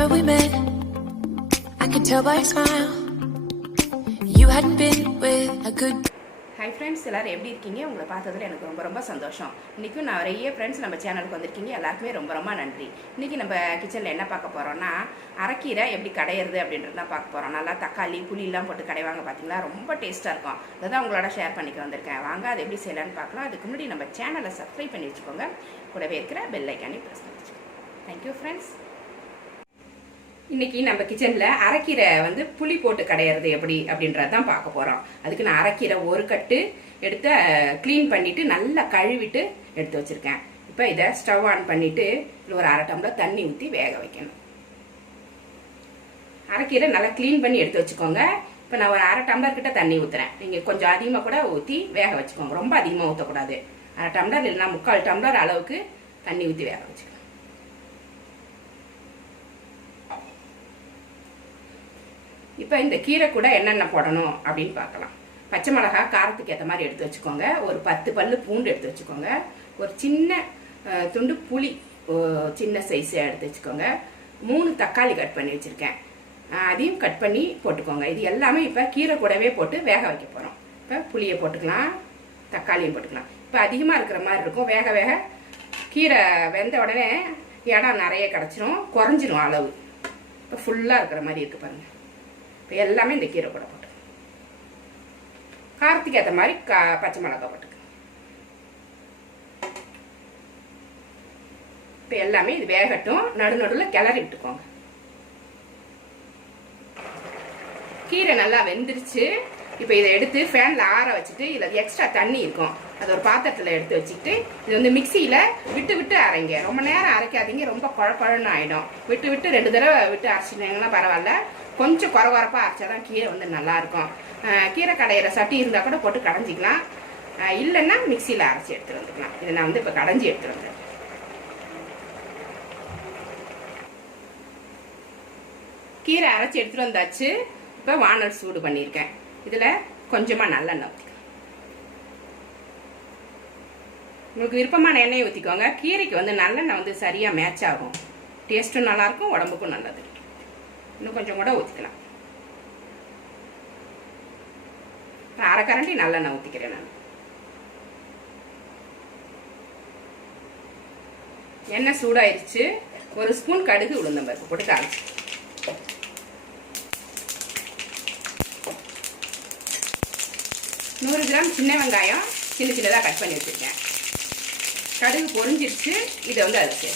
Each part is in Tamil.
Remember we met, I could tell by your smile you hadn't been with a good. Hi friends, எல்லோரும் எப்படி இருக்கீங்க? உங்களை பார்த்ததில் எனக்கு ரொம்ப ரொம்ப சந்தோஷம். இன்றைக்கும் நிறைய ஃப்ரெண்ட்ஸ் நம்ம சேனலுக்கு வந்திருக்கீங்க. எல்லாருக்குமே ரொம்ப ரொம்ப நன்றி. இன்றைக்கி நம்ம கிச்சனில் என்ன பார்க்க போகிறோன்னா, அரைக்கீரை எப்படி கடையிறது அப்படின்றது தான் பார்க்க போகிறோம். நல்லா தக்காளி புளியெல்லாம் போட்டு கடைவாங்க பார்த்தீங்களா, ரொம்ப டேஸ்ட்டாக இருக்கும். அதை தான் உங்களோட ஷேர் பண்ணிக்க வந்திருக்கேன். வாங்க அது எப்படி செய்யலான்னு பார்க்கலாம். அதுக்கு முன்னாடி நம்ம சேனலை சப்ஸ்கிரைப் பண்ணி வச்சுக்கோங்க. கூடவே இருக்கிற பெல் ஐக்கானே ப்ரெஸ் பண்ணி வச்சுக்கோங்க. Thank you friends. இன்னைக்கு நம்ம கிச்சனில் அரைக்கீரை புளி போட்டு கடையிறது எப்படி அப்படின்றது தான் பார்க்க போகிறோம். அதுக்கு நான் அரைக்கீரை ஒரு கட்டு எடுத்து க்ளீன் பண்ணிவிட்டு நல்லா கழுவிட்டு எடுத்து வச்சுருக்கேன். இப்போ இதை ஸ்டவ் ஆன் பண்ணிவிட்டு இதில் ஒரு அரை டம்ளர் தண்ணி ஊற்றி வேக வைக்கணும். அரைக்கீரை நல்லா க்ளீன் பண்ணி எடுத்து வச்சுக்கோங்க. இப்போ நான் ஒரு அரை டம்ளர் கிட்ட தண்ணி ஊற்றுறேன். நீங்கள் கொஞ்சம் அதிகமாக கூட ஊற்றி வேக வச்சுக்கோங்க. ரொம்ப அதிகமாக ஊற்றக்கூடாது. அரை டம்ளர் இல்லைன்னா 3/4 டம்ளர் அளவுக்கு தண்ணி ஊற்றி வேக வச்சுக்கோங்க. இப்போ இந்த கீரை கூட என்னென்ன போடணும் அப்படின்னு பார்க்கலாம். பச்சை மிளகா காரத்துக்கு ஏற்ற மாதிரி எடுத்து வச்சுக்கோங்க. ஒரு 10 பல்லு பூண்டு எடுத்து வச்சுக்கோங்க. ஒரு சின்ன துண்டு புளி சின்ன சைஸாக எடுத்து வச்சுக்கோங்க. 3 தக்காளி கட் பண்ணி வச்சுருக்கேன். அதையும் கட் பண்ணி போட்டுக்கோங்க. இது எல்லாமே இப்போ கீரை கூடவே போட்டு வேக வைக்க போகிறோம். இப்போ புளியை போட்டுக்கலாம், தக்காளியும் போட்டுக்கலாம். இப்போ அதிகமாக இருக்கிற மாதிரி இருக்கும். வேக வேக கீரை வெந்த உடனே இடம் நிறைய கிடச்சிரும், குறைஞ்சிரும் அளவு. இப்போ ஃபுல்லாக இருக்கிற மாதிரி இருக்குது பாருங்கள். இப்போ எல்லாமே இந்த கீரை கூட போட்டு காரத்துக்கு ஏற்ற மாதிரி பச்சை மிளகா போட்டுக்க. இப்போ எல்லாமே இது வேகட்டும். நடுநடுவில் கிளறி விட்டுக்கோங்க. கீரை நல்லா வெந்துருச்சு. இப்போ இதை எடுத்து ஃபேனில் ஆற வச்சுட்டு இதில் எக்ஸ்ட்ரா தண்ணி இருக்கும், அது ஒரு பாத்திரத்தில் எடுத்து வச்சுக்கிட்டு இது மிக்சியில் விட்டு விட்டு அரைங்க. ரொம்ப நேரம் அரைக்காதீங்க, ரொம்ப குழன்னு ஆகிடும். விட்டு விட்டு 2 தடவை விட்டு அரைச்சிட்டிங்கன்னா பரவாயில்ல. கொஞ்சம் குறகுறப்பாக அரைச்சாதான் கீரை நல்லாயிருக்கும். கீரை கடையிற சட்டி இருந்தால் கூட போட்டு கடைஞ்சிக்கலாம். இல்லைன்னா மிக்சியில் அரைச்சி எடுத்துகிட்டு வந்துக்கலாம். இதை நான் இப்போ கடைஞ்சி எடுத்துகிட்டு வந்தேன். கீரை அரைச்சி எடுத்துகிட்டு வந்தாச்சு. இப்போ வானல் சூடு பண்ணியிருக்கேன். இதில் கொஞ்சமாக நல்லெண்ணெய் ஊற்றிக்கலாம். உங்களுக்கு விருப்பமான எண்ணெயை ஊற்றிக்கோங்க. கீரைக்கு நல்லெண்ணெய் சரியாக மேட்ச் ஆகும். டேஸ்ட்டும் நல்லாயிருக்கும், உடம்புக்கும் நல்லது. இன்னும் கொஞ்சம் கூட ஊற்றிக்கலாம். அரை கரண்டி நல்லெண்ணெய் ஊற்றிக்கிறேன் நான். எண்ணெய் சூடாயிருச்சு. 1 ஸ்பூன் கடுகு உளுந்தம்பருப்பு போட்டு தாளிச்சு, 100 கிராம் சின்ன வெங்காயம் சின்ன சின்னதாக கட் பண்ணி வச்சுருக்கேன். கடுகு பொரிஞ்சிருச்சு. இதை அரைச்சி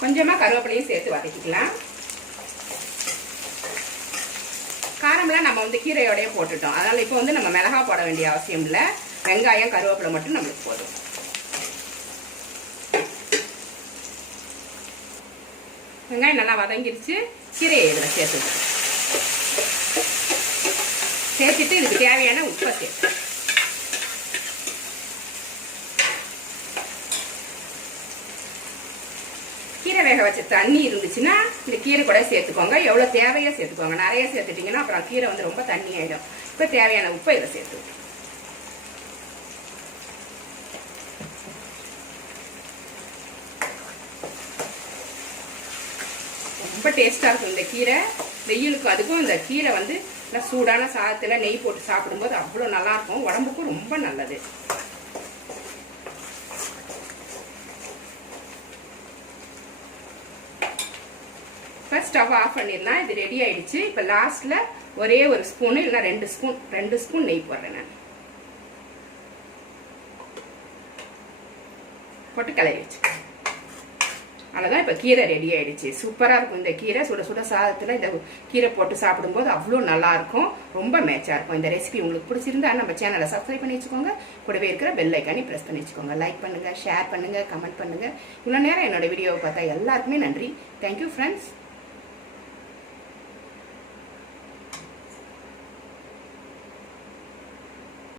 கொஞ்சமாக கருவேப்பிலையும் சேர்த்து வதக்கிக்கலாம். காரம்லாம் நம்ம கீரையோடய போட்டுட்டோம். அதனால் இப்போ நம்ம மிளகா போட வேண்டிய அவசியம் இல்லை. வெங்காயம் கருவேப்பிலை மட்டும் நம்மளுக்கு போதும். வெங்காயம் நல்லா வதங்கிருச்சு. கீரையை இதில் சேர்த்துட்டு இதுக்கு தேவையான உப்பை சேர்த்து கீரை வேக வச்ச தண்ணி இருந்துச்சுன்னா இந்த கீரை கூட சேர்த்துக்கோங்க. எவ்வளோ தேவையோ சேர்த்துக்கோங்க. நிறைய சேர்த்துட்டிங்கன்னா அப்புறம் கீரை ரொம்ப தண்ணி ஆகிடும். இப்போ தேவையான உப்பை இதை சேர்த்து ரொம்ப டேஸ்ட்டாக இருக்கும் இந்த கீரை. வெயிலுக்கும் அதுக்கும் இந்த கீரை நல்லா சூடான சாதத்தில் நெய் போட்டு சாப்பிடும்போது அவ்வளோ நல்லாயிருக்கும். உடம்புக்கும் ரொம்ப நல்லது. இப்போ ஸ்டவ் ஆஃப் பண்ணிடலாம். இது ரெடி ஆயிடுச்சு. இப்போ லாஸ்ட்ல ஒரே ஒரு ஸ்பூனு இல்லை 2 ஸ்பூன் நெய் போடுறேன் நான். போட்டு கிளறி வச்சு அவ்வளோதான். இப்போ கீரை ரெடி ஆயிடுச்சு. சூப்பராக இருக்கும் இந்த கீரை. சுட சுட சாதத்தில் இந்த கீரை போட்டு சாப்பிடும்போது அவ்வளோ நல்லா இருக்கும். ரொம்ப மேட்சாக இருக்கும். இந்த ரெசிபி உங்களுக்கு பிடிச்சிருந்தா நம்ம சேனலை சப்ஸ்கிரைப் பண்ணி வச்சுக்கோங்க. கூடவே இருக்கிற பெல் ஐக்கானே ப்ரெஸ் பண்ணி வச்சுக்கோங்க. லைக் பண்ணுங்க, ஷேர் பண்ணுங்க, கமெண்ட் பண்ணுங்க. இவ்வளோ நேரம் என்னோட வீடியோவை பார்த்தா எல்லாருக்குமே நன்றி. Thank you friends.